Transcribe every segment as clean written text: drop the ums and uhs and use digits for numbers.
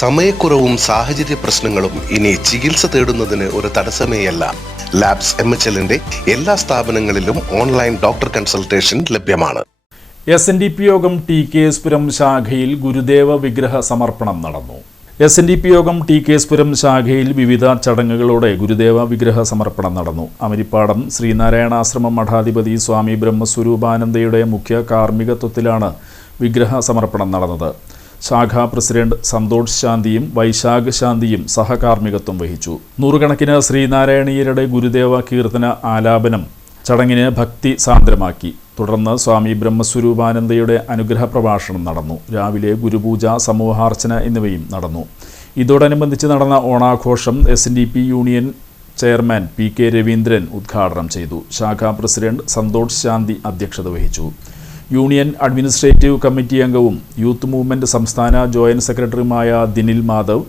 സമയക്കുറവും സാഹചര്യ പ്രശ്നങ്ങളും ഇനി ചികിത്സ തേടുന്നതിന് ഒരു തടസ്സമേയല്ല. ലാബ്സ് MHLന്റെ എല്ലാ സ്ഥാപനങ്ങളിലും ഓൺലൈൻ ഡോക്ടർ കൺസൾട്ടേഷൻ ലഭ്യമാണ്. SNDP യോഗം TKS-പുരം ശാഖയിൽ ഗുരുദേവ വിഗ്രഹ സമർപ്പണം നടന്നു. SNDP യോഗം TKS-പുരം ശാഖയിൽ വിവിധ ചടങ്ങുകളോടെ ഗുരുദേവ വിഗ്രഹ സമർപ്പണം നടന്നു. അമരിപ്പാടം ശ്രീനാരായണാശ്രമം മഠാധിപതി സ്വാമി ബ്രഹ്മസ്വരൂപാനന്ദയുടെ മുഖ്യ കാർമ്മികത്വത്തിലാണ് വിഗ്രഹ സമർപ്പണം നടന്നത്. ശാഖാ പ്രസിഡന്റ് സന്തോഷ് ശാന്തിയും വൈശാഖ് ശാന്തിയും സഹകാർമ്മികത്വം വഹിച്ചു. നൂറുകണക്കിന് ശ്രീനാരായണീയരുടെ ഗുരുദേവ കീർത്തന ആലാപനം ചടങ്ങിനെ ഭക്തി സാന്ദ്രമാക്കി. തുടർന്ന് സ്വാമി ബ്രഹ്മസ്വരൂപാനന്ദയുടെ അനുഗ്രഹ പ്രഭാഷണം നടന്നു. രാവിലെ ഗുരുപൂജ, സമൂഹാർച്ചന എന്നിവയും നടന്നു. ഇതോടനുബന്ധിച്ച് നടന്ന ഓണാഘോഷം SNDP union chairman PK Raveendran ഉദ്ഘാടനം ചെയ്തു. ശാഖാ പ്രസിഡന്റ് സന്തോഷ് ശാന്തി അധ്യക്ഷത വഹിച്ചു. യൂണിയൻ അഡ്മിനിസ്ട്രേറ്റീവ് കമ്മിറ്റി അംഗവും യൂത്ത് മൂവ്മെന്റ് സംസ്ഥാന ജോയിന്റ് സെക്രട്ടറിയുമായ Dinil Madhav,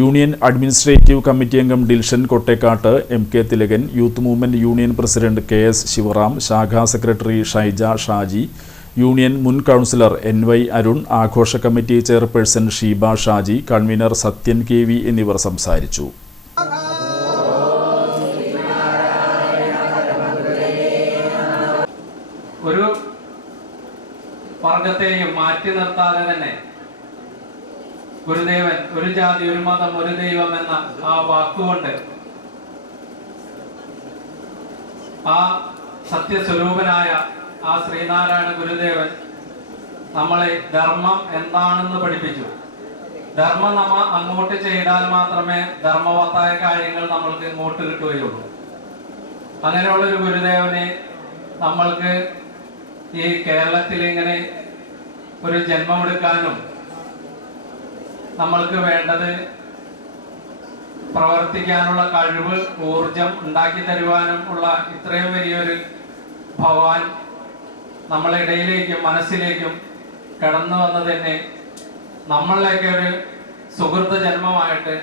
union administrative committee അംഗം Dilshan Kottekkat, MK Thilakan, youth movement union president KS Sivaram, ശാഖാ സെക്രട്ടറി ഷൈജ ഷാജി, യൂണിയൻ മുൻ കൗൺസിലർ NY അരുൺ, ആഘോഷ കമ്മിറ്റി chairperson Sheeba Shaji, convener Sathyan KV എന്നിവർ സംസാരിച്ചു. ഒരു വർഗത്തെയും മാറ്റി നിർത്താതെ തന്നെ ഗുരുദേവൻ ഒരു ജാതി, ഒരു മതം, ഒരു ദൈവം എന്ന ആ വാക്കുകൊണ്ട് ആ സത്യസ്വരൂപനായ ആ ശ്രീനാരായണ ഗുരുദേവൻ നമ്മളെ ധർമ്മം എന്താണെന്ന് പഠിപ്പിച്ചു. ധർമ്മം നമ്മൾ അങ്ങോട്ട് ചെയ്താൽ മാത്രമേ ധർമ്മവത്തായ കാര്യങ്ങൾ നമ്മൾക്ക് ഇങ്ങോട്ട് കിട്ടുകയുള്ളൂ. അങ്ങനെയുള്ളൊരു ഗുരുദേവനെ നമ്മൾക്ക് ഈ കേരളത്തിൽ ഇങ്ങനെ ഒരു ജന്മമെടുക്കാനും നമ്മൾക്ക് വേണ്ടത് പ്രവർത്തിക്കാനുള്ള കഴിവ്, ഊർജം ഉണ്ടാക്കി തരുവാനും ഉള്ള ഇത്രയും വലിയൊരു ഭഗവാൻ നമ്മളെ ഇടയിലേക്കും മനസ്സിലേക്കും കടന്നു വന്നത് തന്നെ നമ്മളിലേക്ക് ഒരു സുഹൃത്ത് ജന്മമായിട്ട്